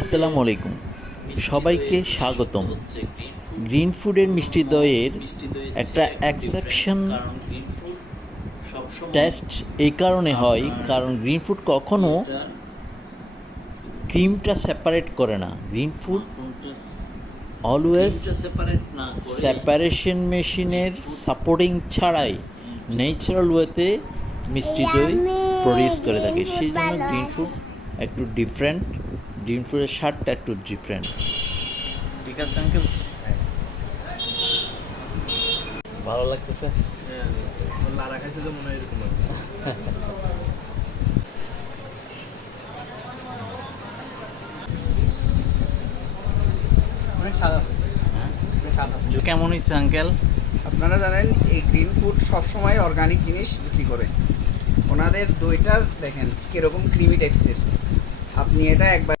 আসসালামু আলাইকুম, সবাইকে স্বাগতম। গ্রিন ফুডের মিষ্টি দইয়ের একটা এক্সেপশন টেস্ট এই কারণে হয় কারণ গ্রিন ফুড কখনো ক্রিমটা সেপারেট করে না। গ্রিন ফুড অলওয়েজ সেপারেশন মেশিনের সাপোর্টিং ছাড়াই ন্যাচারাল ওয়েতে মিষ্টি দই প্রডিউস করে থাকে। সেই জন্য গ্রিন ফুড একটু ডিফারেন্ট, গ্রিন ফুডের স্বাদটা একটু ডিফারেন্ট। ঠিক আছে আঙ্কেল, ভালো লাগতেছে। লারা খাইতে তো মনে হয় এরকম অনেক স্বাদ আছে। স্বাদ আছে। কেমন হয়েছে আঙ্কেল? আপনারা জানেন এই গ্রিন ফুড সবসময় অর্গানিক জিনিস বিক্রি করে। ওনাদের দইটার দেখেন কীরকম ক্রিমি টাইপসের। আপনি এটা একবার